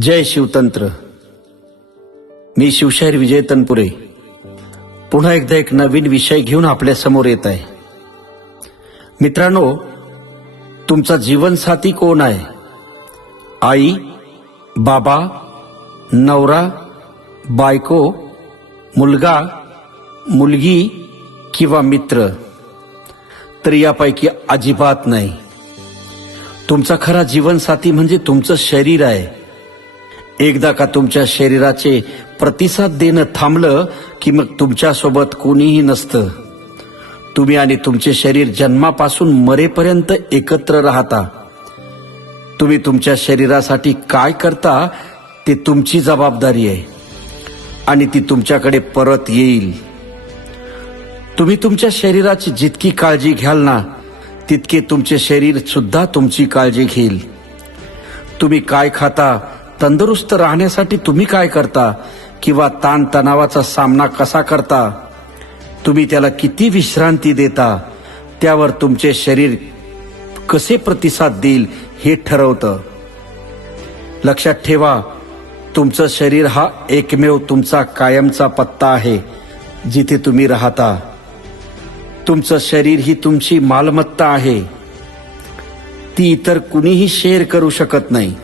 जय शिवतंत्र. मी शिवशाहीर विजय तनपुरे. पुन्हा एकदा एक नवीन विषय घेऊन आपल्यासमोर येत आहे. मित्रांनो तुमचा जीवनसाथी कोण आहे? आई बाबा नवरा बायको मुलगा मुलगी किंवा मित्र? तर यापैकी अजिबात नाही. तुमचा खरा जीवनसाथी म्हणजे तुमचं शरीर आहे. एकदा का तुमच्या शरीराचे प्रतिसाद देणं थांबलं की मग तुमच्यासोबत कोणीही नसतं. तुम्ही आणि तुमचे शरीर जन्मापासून मरेपर्यंत एकत्र राहता. तुम्ही तुमच्या शरीरासाठी काय करता ते तुमची जबाबदारी आहे. आणि ती तुमच्याकडे परत येईल. तुम्ही तुमच्या शरीराची जितकी काळजी घ्याल ना तितके तुमचे शरीर सुद्धा तुमची काळजी घेईल. तुम्ही काय खाता तंदुरुस्त राहण्यासाठी तुम्ही काय करता किंवा ताणतणावाचा सामना कसा करता? तुम्ही त्याला किती विश्रांती देता? त्यावर तुमचे शरीर कसे प्रतिसाद देईल हे ठरवतं. लक्षात ठेवा तुमचं शरीर हा एकमेव तुमचा कायमचा पत्ता आहे जिथे तुम्ही राहता. तुमचं शरीर ही तुमची मालमत्ता आहे. ती इतर कुणीही शेअर करू शकत नाही.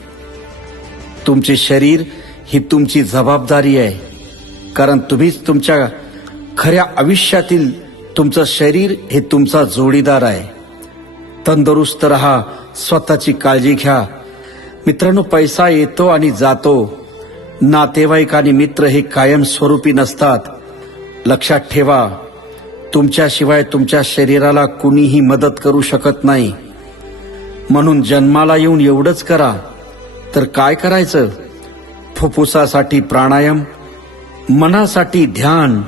तुमचे शरीर ही तुमची जबाबदारी आहे. कारण तुम्हीच तुमच्या खऱ्या आयुष्यातील तुमचं शरीर हे तुमचा जोडीदार आहे. तंदुरुस्त रहा स्वतःची काळजी घ्या. मित्रांनो पैसा येतो आणि जातो. नातेवाईक आणि मित्र हे कायमस्वरूपी नसतात. लक्षात ठेवा तुमच्याशिवाय तुमच्या शरीराला कुणीही मदत करू शकत नाही. म्हणून जन्माला येऊन एवढंच करा. तर काय करायचं? फुफ्फुसासाठी प्राणायाम मनासाठी ध्यान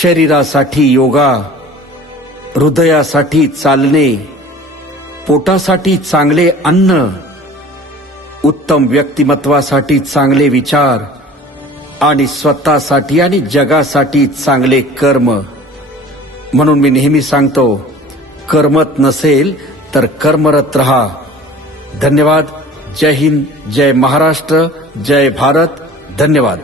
शरीरासाठी योगा हृदयासाठी चालणे पोटासाठी चांगले अन्न उत्तम व्यक्तिमत्वासाठी चांगले विचार आणि स्वतःसाठी आणि जगासाठी चांगले कर्म. म्हणून मी नेहमी सांगतो कर्मत नसेल तर कर्मरत रहा. धन्यवाद. जय हिंद जय महाराष्ट्र जय भारत धन्यवाद।